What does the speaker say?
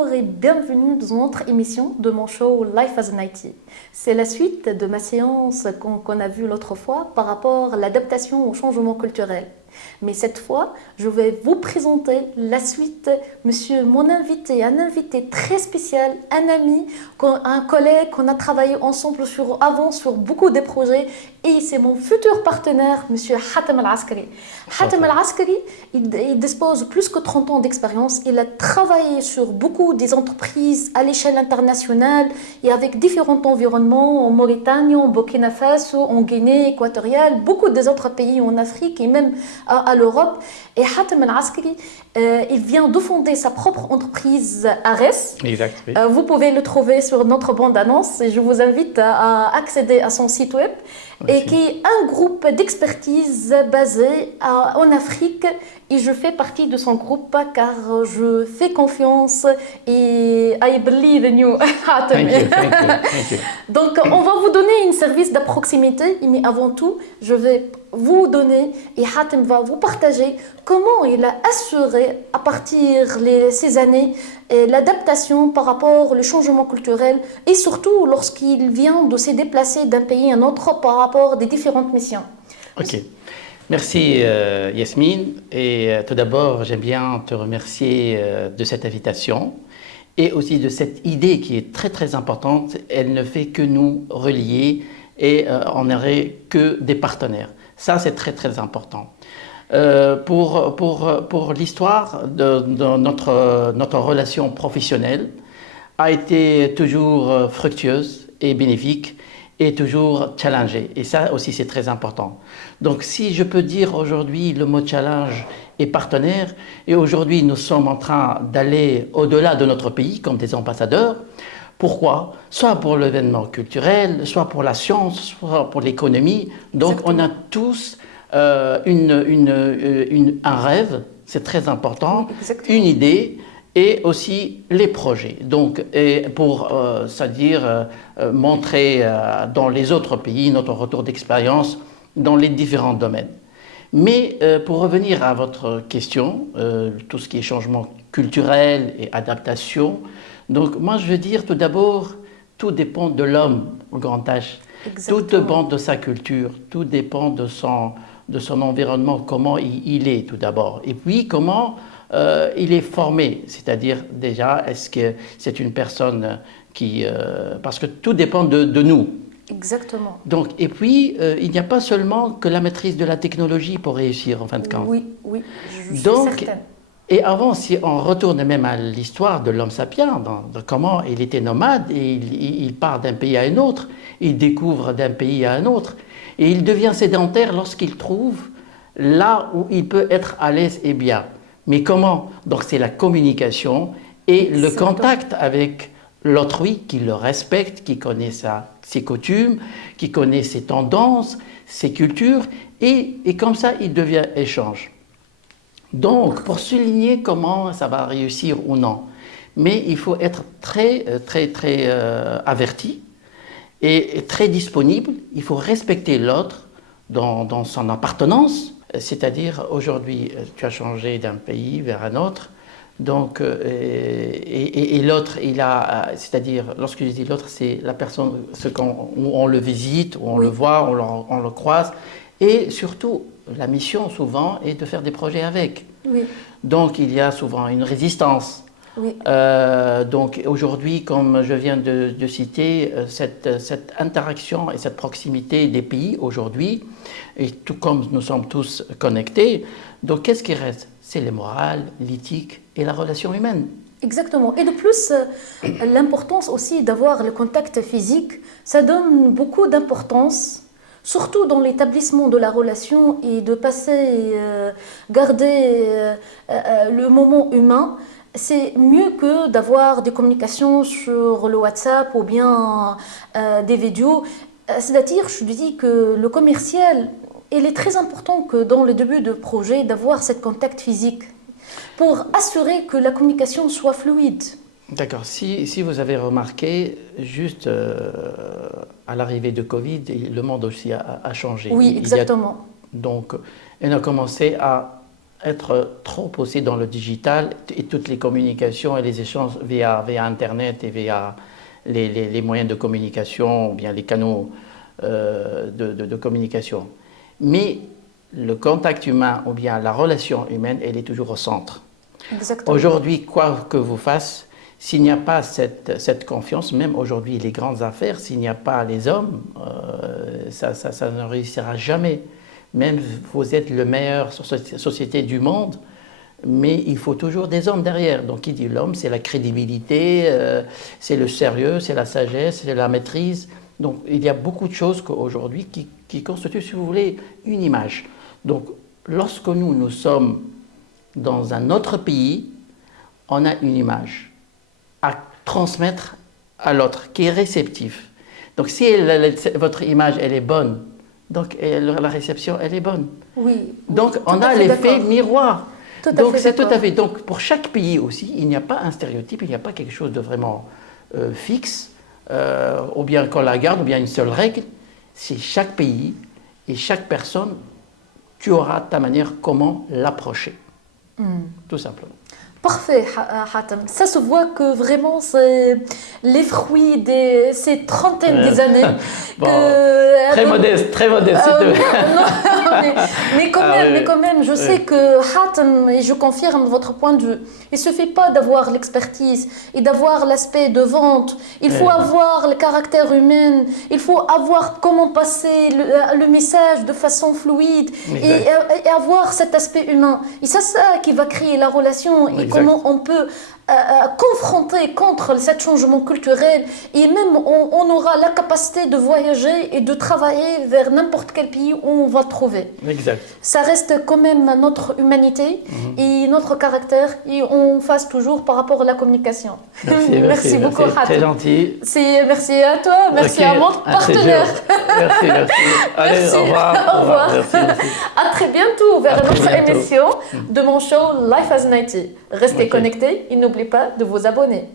Bonjour et bienvenue dans notre émission de mon show Life as an IT. C'est la suite de ma séance qu'on a vue l'autre fois par rapport à l'adaptation au changement culturel. Mais cette fois, je vais vous présenter la suite. Monsieur, mon invité, un invité très spécial, un ami, un collègue qu'on a travaillé ensemble avant sur beaucoup de projets. Et c'est mon futur partenaire, monsieur Hatem Al-Askari. Hatem Al-Askari, il dispose de plus que 30 ans d'expérience. Il a travaillé sur beaucoup des entreprises à l'échelle internationale et avec différents environnements en Mauritanie, en Burkina Faso, en Guinée équatoriale, beaucoup des autres pays en Afrique et même à l'Europe. Et Hatem Al-Askari, il vient de fonder sa propre entreprise Ares. Exact, oui. Vous pouvez le trouver sur notre bande-annonce et je vous invite à accéder à son site web. Et qui est un groupe d'expertise basé en Afrique. Et je fais partie de son groupe car je fais confiance et I believe in you. Thank you. Donc, on va vous donner un service de proximité, mais avant tout, je vais vous donner et Hatem va vous partager comment il a assuré à partir de ces années l'adaptation par rapport au changement culturel et surtout lorsqu'il vient de se déplacer d'un pays à un autre par rapport des différentes missions. Ok. Merci Yasmine. Et tout d'abord, j'aime bien te remercier de cette invitation et aussi de cette idée qui est très très importante. Elle ne fait que nous relier et on n'aurait que des partenaires. Ça, c'est très très important. Pour l'histoire de notre relation professionnelle a été toujours fructueuse et bénéfique et toujours challengée. Et ça aussi, c'est très important. Donc, si je peux dire aujourd'hui le mot challenge et partenaire, et aujourd'hui, nous sommes en train d'aller au-delà de notre pays comme des ambassadeurs. Pourquoi? Soit pour l'événement culturel, soit pour la science, soit pour l'économie. Donc, Exactement. on a tous un rêve, c'est très important, Exactement. une idée et aussi les projets. Donc, pour c'est-à-dire montrer dans les autres pays notre retour d'expérience dans les différents domaines. Mais pour revenir à votre question, tout ce qui est changement culturel et adaptation, donc moi je veux dire tout d'abord, tout dépend de l'homme au grand H. Tout dépend de sa culture, tout dépend de son environnement, comment il est tout d'abord. Et puis comment il est formé, c'est-à-dire déjà, est-ce que c'est une personne qui... parce que tout dépend de nous. Exactement. Donc, et puis, il n'y a pas seulement que la maîtrise de la technologie pour réussir en fin de compte. Oui, je suis Donc, certaine. et avant, si on retourne même à l'histoire de l'homme sapien, de comment il était nomade, et il part d'un pays à un autre, il découvre d'un pays à un autre, et il devient sédentaire lorsqu'il trouve là où il peut être à l'aise et bien. Mais comment? Donc c'est la communication et le contact avec l'autrui qui le respecte, qui connaît ses coutumes, qui connaît ses tendances, ses cultures, et comme ça, il devient échange. Donc, pour souligner comment ça va réussir ou non, mais il faut être très averti et très disponible. Il faut respecter l'autre dans son appartenance. C'est-à-dire, aujourd'hui, tu as changé d'un pays vers un autre. Donc, et l'autre, il a, c'est-à-dire, lorsque je dis l'autre, c'est la personne, où on le visite, où on le voit, on le croise. Et surtout, la mission, souvent, est de faire des projets avec. Oui. Donc, il y a souvent une résistance. Oui. Donc, aujourd'hui, comme je viens de citer, cette interaction et cette proximité des pays, aujourd'hui, et tout comme nous sommes tous connectés, donc qu'est-ce qui reste? C'est les morales, l'éthique et la relation humaine. Exactement. Et de plus, l'importance aussi d'avoir le contact physique, ça donne beaucoup d'importance, surtout dans l'établissement de la relation et de garder le moment humain. C'est mieux que d'avoir des communications sur le WhatsApp ou bien des vidéos. C'est-à-dire, je dis que le commercial, il est très important que dans le début de projet, d'avoir ce contact physique pour assurer que la communication soit fluide. D'accord. Si vous avez remarqué, juste à l'arrivée de Covid, le monde aussi a changé. Oui, exactement. Donc, on a commencé à être trop aussi dans le digital et toutes les communications et les échanges via Internet et via les moyens de communication ou bien les canaux de communication. Mais le contact humain ou bien la relation humaine, elle est toujours au centre. Exactement. Aujourd'hui, quoi que vous fassiez, s'il n'y a pas cette confiance, même aujourd'hui les grandes affaires, s'il n'y a pas les hommes, ça ne réussira jamais. Même vous êtes le meilleur société du monde, mais il faut toujours des hommes derrière. Donc qui dit l'homme, c'est la crédibilité, c'est le sérieux, c'est la sagesse, c'est la maîtrise. Donc il y a beaucoup de choses aujourd'hui qui constituent, si vous voulez, une image. Donc lorsque nous sommes dans un autre pays, on a une image à transmettre à l'autre qui est réceptif. Donc si votre image elle est bonne, donc la réception elle est bonne. Oui. Donc on a l'effet miroir. Donc c'est tout à fait. Donc pour chaque pays aussi, il n'y a pas un stéréotype, il n'y a pas quelque chose de vraiment fixe, ou bien qu'on la garde, ou bien une seule règle. C'est chaque pays et chaque personne, tu auras ta manière comment l'approcher. Tout simplement. Parfait, Hatem. Ça se voit que vraiment c'est les fruits de ces trentaines des années. Bon, très modeste, très modeste. Mais quand même, je sais que Hatem, et je confirme votre point de vue, il ne suffit pas d'avoir l'expertise et d'avoir l'aspect de vente. Il faut avoir le caractère humain, il faut avoir comment passer le message de façon fluide et avoir cet aspect humain. Et c'est ça qui va créer la relation. Et comment on peut confronter contre ce changement culturel et même on aura la capacité de voyager et de travailler vers n'importe quel pays où on va trouver. Exact. Ça reste quand même notre humanité et notre caractère et on fasse toujours par rapport à la communication. Merci beaucoup, Hatem. C'est gentil. Merci à toi, merci à mon partenaire. Merci. Allez, merci. Au revoir. Merci. À très bientôt vers notre émission de mon show Life as 90. Restez connectés et n'oubliez pas de vous abonner.